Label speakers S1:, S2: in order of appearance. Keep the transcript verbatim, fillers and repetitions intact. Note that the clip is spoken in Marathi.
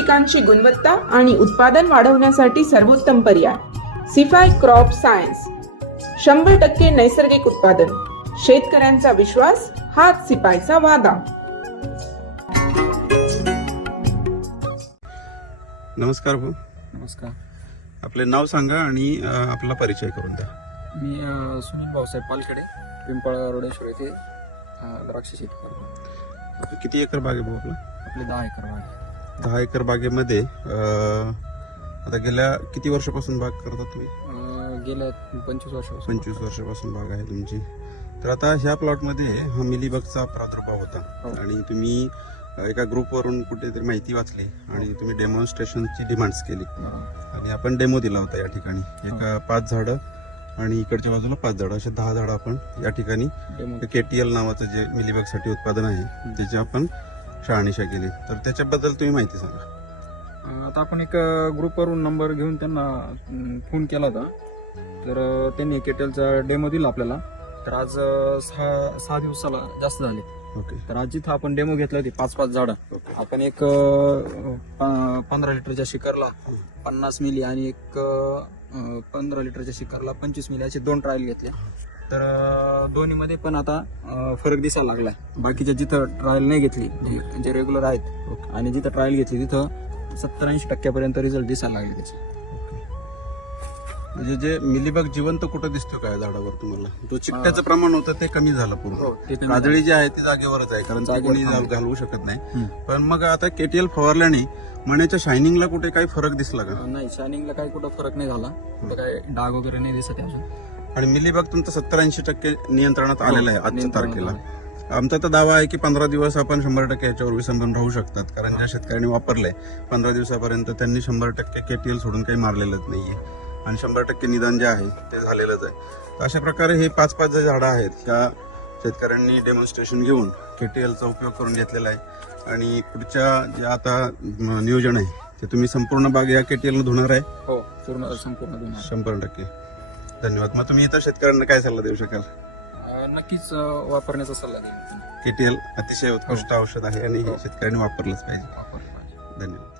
S1: पिकांची गुणवत्ता आणि उत्पादन वाढवण्यासाठी सर्वोत्तम पर्याय सिफाय क्रॉप सायन्स. शंभर टक्के नैसर्गिक उत्पादन, शेतकऱ्यांचा विश्वास हाच सिपायचा वादा.
S2: नमस्कार भाऊ.
S3: नमस्कार.
S2: आपले नाव सांगा आणि अ, आपला परिचय करून द्या.
S3: मी अ, सुनील भाऊसाहेब पालखेडे, पिंपळगाव रोडेश्वर येथे अ, द्राक्ष शेती करतो.
S2: किती एकर बाग आहे भाऊ आपला?
S3: आपले दहा एकर बाग आहे.
S2: दहा एकर बागेमध्ये अ, आता गेल्या किती वर्षापासून बाग करता तुम्ही?
S3: अ, गेल्या पंचवीस वर्षापासून
S2: पंचवीस वर्षापासून बाग आहे तुमची. तर आता ह्या प्लॉटमध्ये हा मिलीबगचा प्रादुर्भाव होता
S3: हो.
S2: आणि तुम्ही एका ग्रुपवरून कुठेतरी माहिती वाचली आणि तुम्ही डेमॉन्स्ट्रेशनची डिमांड्स केली आणि आपण डेमो दिला होता या ठिकाणी. एका पाच झाडं आणि इकडच्या बाजूला पाच झाडं, असे दहा झाडं आपण या ठिकाणी केटीएल नावाचं जे मिलीबगसाठी उत्पादन आहे त्याची आपण शहानिशा केली. तर त्याच्याबद्दल तुम्ही माहिती सांगा.
S3: अ, आता आपण एक ग्रुपवरून नंबर घेऊन त्यांना फोन केला होता. तर अ, त्यांनी केटेलचा डेमो दिला आपल्याला. तर आज अ, सहा सहा दिवसाला जास्त झाले.
S2: ओके.
S3: तर आज जिथं आपण डेमो घेतला होती पाच पाच झाडं, आपण एक अ, प- पंधरा लिटरच्या शिखरला पन्नास मिली आणि एक अ, पंधरा लिटरच्या शिखरला पंचवीस मिली असे दोन ट्रायल घेतले. तर अ, दोन्हीमध्ये पण आता अ, फरक दिसायला लागलाय. बाकीच्या जिथं ट्रायल नाही घेतली, जे- जे रेग्युलर आहेत आणि जिथं ट्रायल घेतली तिथं सत्तर ऐंशी टक्क्यापर्यंत रिझल्ट दिसायला लागले त्याचे.
S2: म्हणजे जे मिलीबग जिवंत कुठं दिसतो काय झाडावर तुम्हाला? जो चिकट्याचं प्रमाण होतं ते कमी झालं पूर्ण.
S3: हो, ते कमी
S2: काजळी जी आहे ती जागेवरच आहे कारण ती
S3: जागेवर
S2: कोणी
S3: थांबली.
S2: घालवू शकत नाही.
S3: हम्म.
S2: पण मग आता केटीएल फवारल्याने मण्याच्या शायनिंगला कुठे काही फरक दिसला का?
S3: नाही, शायनिंगला काही कुठं फरक नाही झाला. कुठं काही डाग वगैरे नाही दिसत आहे अजून.
S2: आणि मिलीबग तुमचं सत्तर ऐंशी टक्के नियंत्रणात आलेलं आहे आजच्या
S3: नियंत्रणात
S2: तारखेला. आमचा तर दावा आहे की पंधरा दिवस आपण शंभर टक्के याच्यावर विसंबून राहू शकतात कारण ज्या शेतकऱ्यांनी वापरलंय पंधरा दिवसापर्यंत त्यांनी शंभर टक्के केटीएल सोडून काही मारलेलंच नाहीये आणि शंभर टक्के निदान जे आहे ते झालेलंच आहे. तर अशा प्रकारे हे पाच पाच जे झाडं आहेत ह्या शेतकऱ्यांनी डेमॉन्स्ट्रेशन घेऊन केटीएलचा उपयोग करून घेतलेला आहे आणि पुढच्या जे आता म, नियोजन आहे ते तुम्ही संपूर्ण बाग या केटीएलनं धुणार आहे.
S3: हो, पूर्ण संपूर्ण दोन
S2: शंभर टक्के. धन्यवाद. मग तुम्ही इतर शेतकऱ्यांना काय सल्ला देऊ शकाल?
S3: नक्कीच अ, वापरण्याचा सल्ला देईन.
S2: केटीएल अतिशय उत्कृष्ट औषध आहे आणि हे शेतकऱ्यांनी वापरलंच पाहिजे.
S3: वापर.
S2: धन्यवाद.